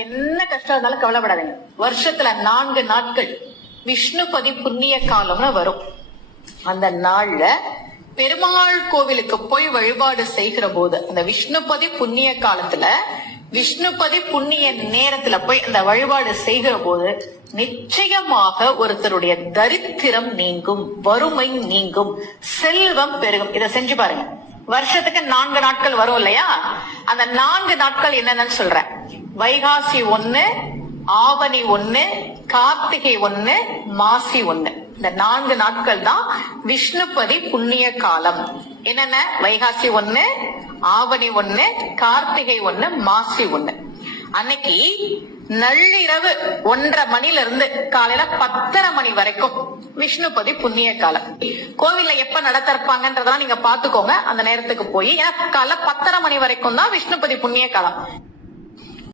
என்ன கஷ்டம் இருந்தாலும் கவலைப்படாதீங்க. வருஷத்துல நான்கு நாட்கள் விஷ்ணுபதி புண்ணிய காலம்னு வரும். அந்த நாள்ல பெருமாள் கோவிலுக்கு போய் வழிபாடு செய்கிற போது அந்த விஷ்ணுபதி புண்ணிய காலத்துல விஷ்ணுபதி புண்ணிய நேரத்துல போய் அந்த வழிபாடு செய்கிற போது நிச்சயமாக ஒருத்தருடைய தரித்திரம் நீங்கும் வறுமை நீங்கும் செல்வம் பெருகும். இதை செஞ்சு பாருங்க. வருஷத்துக்கு நான்கு நாட்கள் வரும் இல்லையா? அந்த நான்கு நாட்கள் என்னென்னு சொல்றேன். வைகாசி ஒண்ணு ஆவணி ஒண்ணு கார்த்திகை ஒண்ணு மாசி ஒண்ணு. இந்த நான்கு நாட்கள் தான் விஷ்ணுபதி புண்ணிய காலம். என்னென்ன? வைகாசி ஒண்ணு ஆவணி ஒண்ணு கார்த்திகை ஒண்ணு மாசி ஒண்ணு. அன்னைக்கு நள்ளிரவு ஒன்றரை மணில இருந்து காலையில பத்தரை மணி வரைக்கும் விஷ்ணுபதி புண்ணிய காலம். கோவில்ல எப்ப நடத்திருப்பாங்கன்றதெல்லாம் நீங்க பாத்துக்கோங்க அந்த நேரத்துக்கு போய் ஏன்னா காலைல பத்தரை மணி வரைக்கும் தான் விஷ்ணுபதி புண்ணிய காலம்.